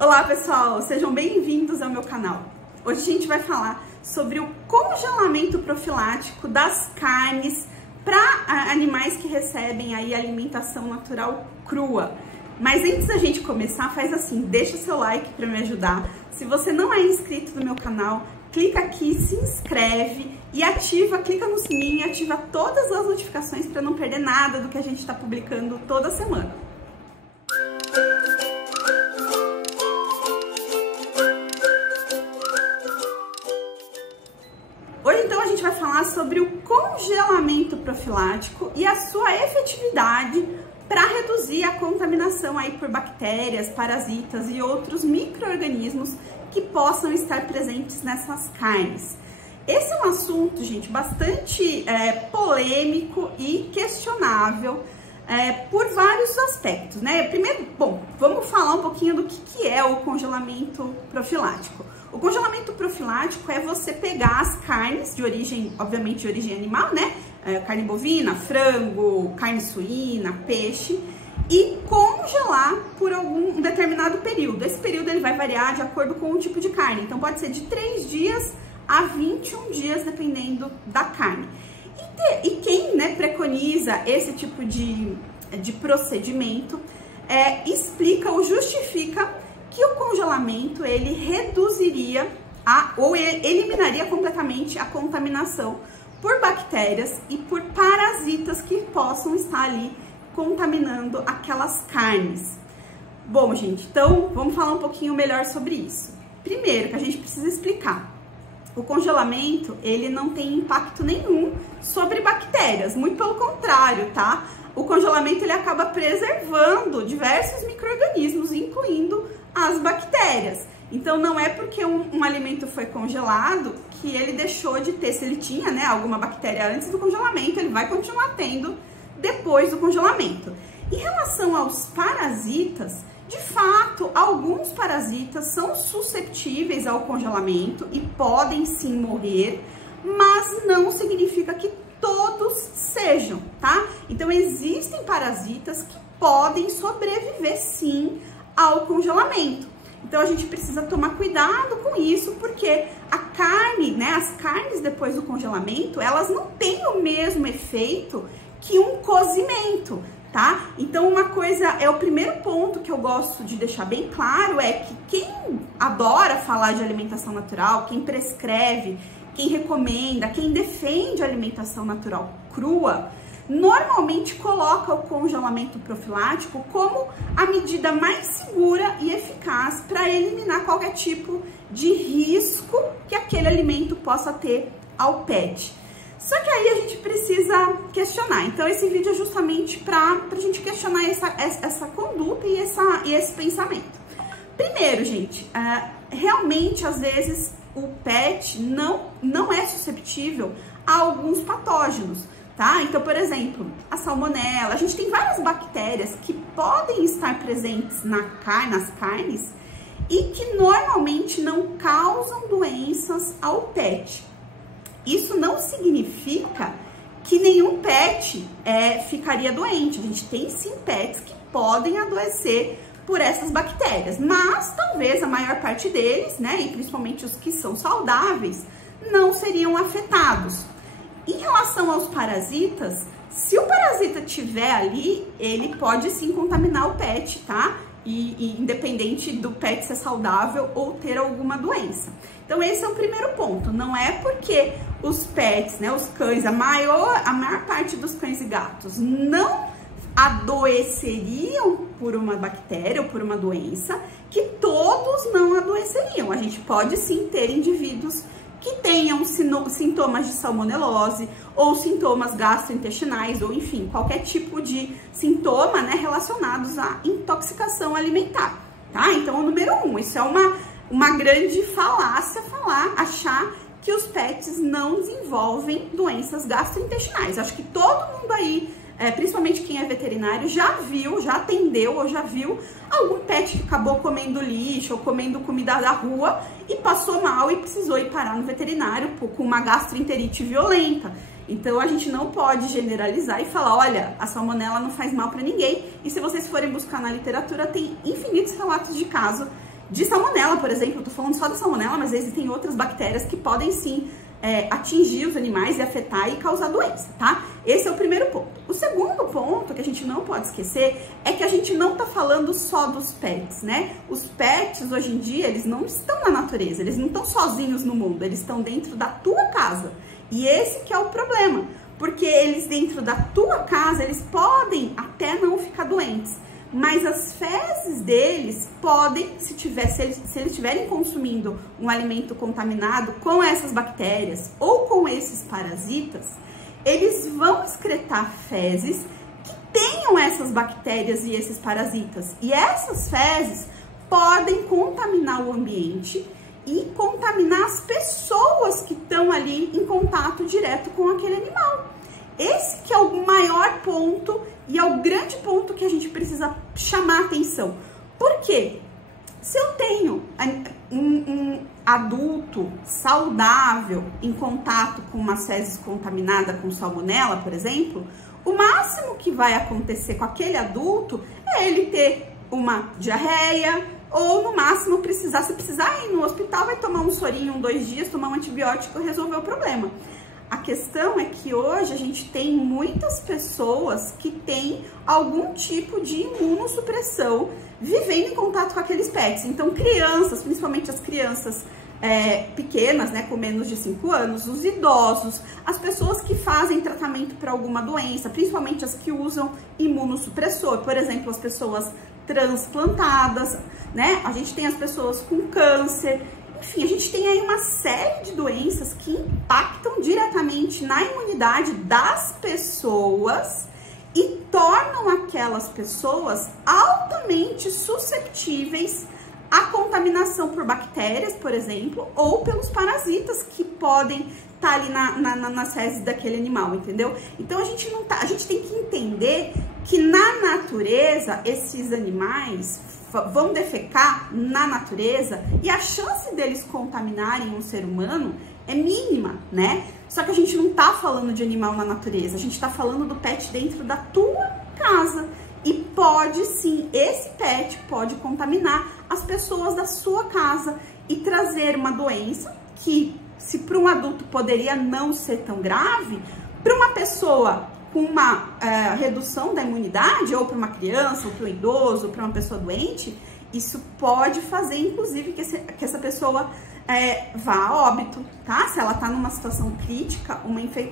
Olá pessoal, sejam bem-vindos ao meu canal. Hoje a gente vai falar sobre o congelamento profilático das carnes para animais que recebem aí alimentação natural crua. Mas antes da gente começar, faz assim, deixa o seu like para me ajudar. Se você não é inscrito no meu canal, clica aqui, se inscreve e clica no sininho e ativa todas as notificações para não perder nada do que a gente está publicando toda semana. Hoje então a gente vai falar sobre o congelamento profilático e a sua efetividade para reduzir a contaminação aí por bactérias, parasitas e outros micro-organismos que possam estar presentes nessas carnes. Esse é um assunto, gente, bastante polêmico e questionável por vários aspectos, né? Primeiro, bom, vamos falar um pouquinho do que é o congelamento profilático. O congelamento profilático é você pegar as carnes de origem, obviamente de origem animal, né? Carne bovina, frango, carne suína, peixe, e congelar por um determinado período. Esse período ele vai variar de acordo com o tipo de carne, então pode ser de 3 dias a 21 dias, dependendo da carne. E quem, né, preconiza esse tipo de procedimento explica ou justifica que o congelamento ele reduziria ou eliminaria completamente a contaminação por bactérias e por parasitas que possam estar ali contaminando aquelas carnes. Bom, gente, então vamos falar um pouquinho melhor sobre isso. Primeiro, que a gente precisa explicar. O congelamento, ele não tem impacto nenhum sobre bactérias, muito pelo contrário, tá? O congelamento, ele acaba preservando diversos micro-organismos, incluindo as bactérias. Então, não é porque um alimento foi congelado que ele deixou de ter, se ele tinha, né, alguma bactéria antes do congelamento, ele vai continuar tendo depois do congelamento. Em relação aos parasitas, de fato, alguns parasitas são suscetíveis ao congelamento e podem sim morrer, mas não significa que todos sejam, tá? Então, existem parasitas que podem sobreviver sim ao congelamento. Então, a gente precisa tomar cuidado com isso, porque a carne, né, as carnes depois do congelamento, elas não têm o mesmo efeito que um cozimento, tá? Então, uma coisa, o primeiro ponto que eu gosto de deixar bem claro é que quem adora falar de alimentação natural, quem prescreve, quem recomenda, quem defende a alimentação natural crua, normalmente coloca o congelamento profilático como a medida mais segura e eficaz para eliminar qualquer tipo de risco que aquele alimento possa ter ao pet. Só que aí a gente precisa questionar. Então, esse vídeo é justamente para a gente questionar essa conduta e esse pensamento. Primeiro, gente, realmente, às vezes, o pet não é susceptível a alguns patógenos, tá? Então, por exemplo, a salmonela, a gente tem várias bactérias que podem estar presentes nas carnes e que normalmente não causam doenças ao pet. Isso não significa que nenhum pet ficaria doente. A gente tem sim pets que podem adoecer por essas bactérias, mas talvez a maior parte deles, né, e principalmente os que são saudáveis, não seriam afetados. Em relação aos parasitas, se o parasita tiver ali, ele pode sim contaminar o pet, tá? E independente do pet ser saudável ou ter alguma doença. Então, esse é o primeiro ponto. Não é porque os pets, né, os cães, a maior parte dos cães e gatos não adoeceriam por uma bactéria ou por uma doença, que todos não adoeceriam. A gente pode sim ter indivíduos que tenham sintomas de salmonelose ou sintomas gastrointestinais ou, enfim, qualquer tipo de sintoma, né, relacionados à intoxicação alimentar, tá? Então, o número 1, isso é uma grande falácia achar que os pets não desenvolvem doenças gastrointestinais. Acho que todo mundo aí, principalmente quem é veterinário, já atendeu ou já viu algum pet que acabou comendo lixo ou comendo comida da rua e passou mal e precisou ir parar no veterinário com uma gastroenterite violenta. Então, a gente não pode generalizar e falar, olha, a salmonela não faz mal para ninguém. E se vocês forem buscar na literatura, tem infinitos relatos de casos de salmonela, por exemplo. Eu tô falando só da salmonela, mas existem outras bactérias que podem sim atingir os animais e afetar e causar doença, tá? Esse é o primeiro ponto. O segundo ponto que a gente não pode esquecer é que a gente não tá falando só dos pets, né? Os pets, hoje em dia, eles não estão na natureza, eles não estão sozinhos no mundo, eles estão dentro da tua casa. E esse que é o problema, porque eles dentro da tua casa, eles podem até não ficar doentes, mas as fezes deles podem, se eles estiverem consumindo um alimento contaminado com essas bactérias ou com esses parasitas, eles vão excretar fezes que tenham essas bactérias e esses parasitas. E essas fezes podem contaminar o ambiente e contaminar as pessoas que estão ali em contato direto com aquele animal. Esse que é o maior ponto e é o grande ponto que a gente precisa chamar atenção. Por quê? Se eu tenho um adulto saudável em contato com uma fezes contaminada com salmonela, por exemplo, o máximo que vai acontecer com aquele adulto é ele ter uma diarreia ou no máximo se precisar ir no hospital, vai tomar um sorinho 2 dias, tomar um antibiótico e resolver o problema. A questão é que hoje a gente tem muitas pessoas que têm algum tipo de imunossupressão vivendo em contato com aqueles pets. Então, crianças, principalmente as crianças pequenas, né, com menos de 5 anos, os idosos, as pessoas que fazem tratamento para alguma doença, principalmente as que usam imunossupressor, por exemplo, as pessoas transplantadas, né? A gente tem as pessoas com câncer. Enfim, a gente tem aí uma série de doenças que impactam diretamente na imunidade das pessoas e tornam aquelas pessoas altamente suscetíveis à contaminação por bactérias, por exemplo, ou pelos parasitas que podem estar ali nas fezes daquele animal, entendeu? Então a gente tem que entender que na natureza esses animais vão defecar na natureza e a chance deles contaminarem um ser humano é mínima, né? Só que a gente não tá falando de animal na natureza, a gente tá falando do pet dentro da tua casa. E pode sim, esse pet pode contaminar as pessoas da sua casa e trazer uma doença que, se para um adulto poderia não ser tão grave, para uma pessoa com uma redução da imunidade, ou para uma criança, ou para um idoso, ou para uma pessoa doente, isso pode fazer, inclusive, que essa pessoa vá a óbito, tá? Se ela tá numa situação crítica,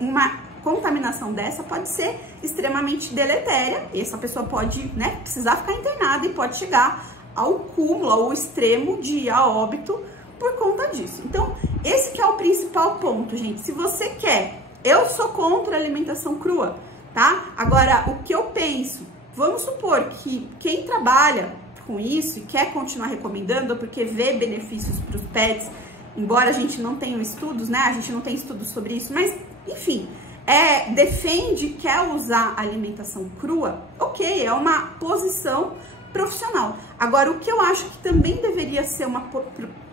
uma contaminação dessa pode ser extremamente deletéria, e essa pessoa pode, né, precisar ficar internada e pode chegar ao cúmulo, ao extremo de ir a óbito por conta disso. Então, esse que é o principal ponto, gente. Se você quer, eu sou contra a alimentação crua, tá? Agora, o que eu penso, vamos supor que quem trabalha com isso e quer continuar recomendando, porque vê benefícios para os pets, embora a gente não tenha estudos, né? A gente não tem estudos sobre isso, mas, enfim, defende, quer usar alimentação crua, ok, é uma posição profissional. Agora, o que eu acho que também deveria ser uma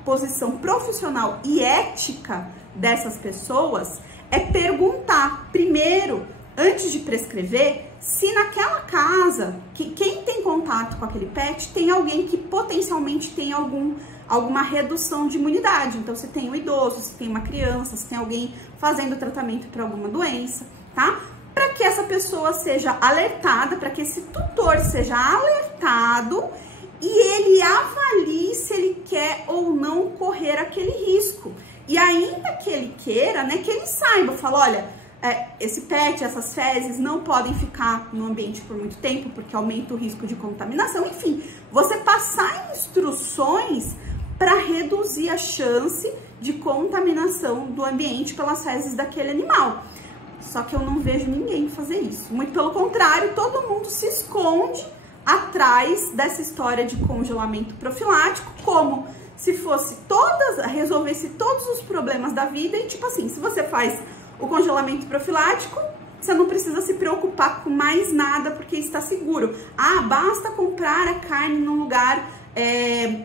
posição profissional e ética dessas pessoas é perguntar primeiro, antes de prescrever, se naquela casa, que quem tem contato com aquele pet, tem alguém que potencialmente tem alguma redução de imunidade. Então, se tem um idoso, se tem uma criança, se tem alguém fazendo tratamento para alguma doença, tá? Para que essa pessoa seja alertada, para que esse tutor seja alertado e ele avalie se ele quer ou não correr aquele risco. E ainda que ele queira, né, que ele saiba, fala, olha, esse pet, essas fezes não podem ficar no ambiente por muito tempo, porque aumenta o risco de contaminação. Enfim, você passar instruções para reduzir a chance de contaminação do ambiente pelas fezes daquele animal. Só que eu não vejo ninguém fazer isso. Muito pelo contrário, todo mundo se esconde atrás dessa história de congelamento profilático, como se fosse resolvesse todos os problemas da vida. E tipo assim, se você faz o congelamento profilático, você não precisa se preocupar com mais nada, porque está seguro. Ah, basta comprar a carne num lugar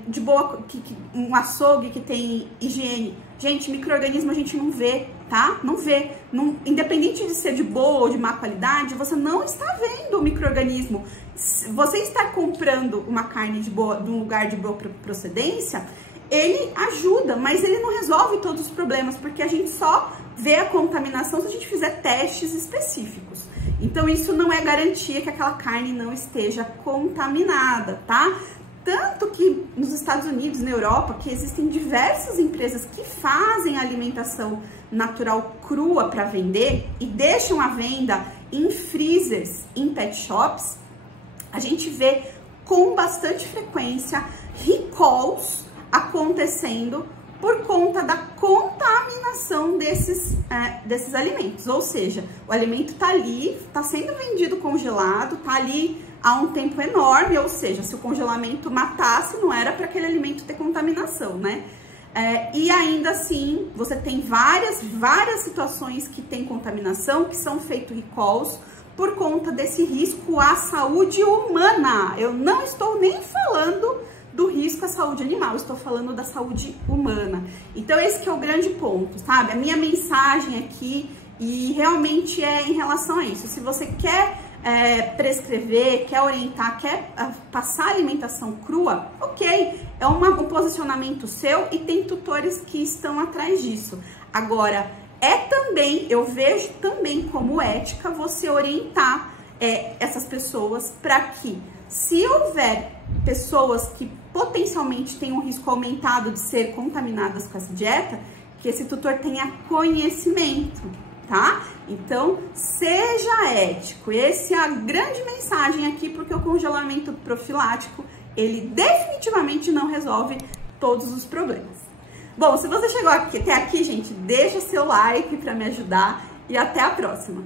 de boa, um açougue que tem higiene. Gente, micro-organismo a gente não vê tá? Não vê. Independente de ser de boa ou de má qualidade, você não está vendo o micro-organismo. Você está comprando uma carne de um lugar de boa procedência, ele ajuda, mas ele não resolve todos os problemas, porque a gente só vê a contaminação se a gente fizer testes específicos. Então, isso não é garantia que aquela carne não esteja contaminada, tá? Tanto que nos Estados Unidos, na Europa, que existem diversas empresas que fazem alimentação natural crua para vender e deixam à venda em freezers, em pet shops, a gente vê com bastante frequência recalls acontecendo por conta da contaminação desses alimentos. Ou seja, o alimento tá ali, tá sendo vendido congelado, tá ali há um tempo enorme, ou seja, se o congelamento matasse, não era para aquele alimento ter contaminação, né? E ainda assim, você tem várias situações que tem contaminação, que são feitos recalls por conta desse risco à saúde humana. Eu não estou nem falando do risco à saúde animal, estou falando da saúde humana. Então esse que é o grande ponto, sabe? A minha mensagem aqui, e realmente é em relação a isso. Se você quer prescrever, quer orientar, quer passar alimentação crua, ok, é um posicionamento seu e tem tutores que estão atrás disso. Agora, eu vejo também como ética você orientar essas pessoas para que, se houver pessoas que potencialmente têm um risco aumentado de ser contaminadas com essa dieta, que esse tutor tenha conhecimento, tá? Então, seja ético. Essa é a grande mensagem aqui, porque o congelamento profilático, ele definitivamente não resolve todos os problemas. Bom, se você chegou até aqui, gente, deixa seu like para me ajudar e até a próxima.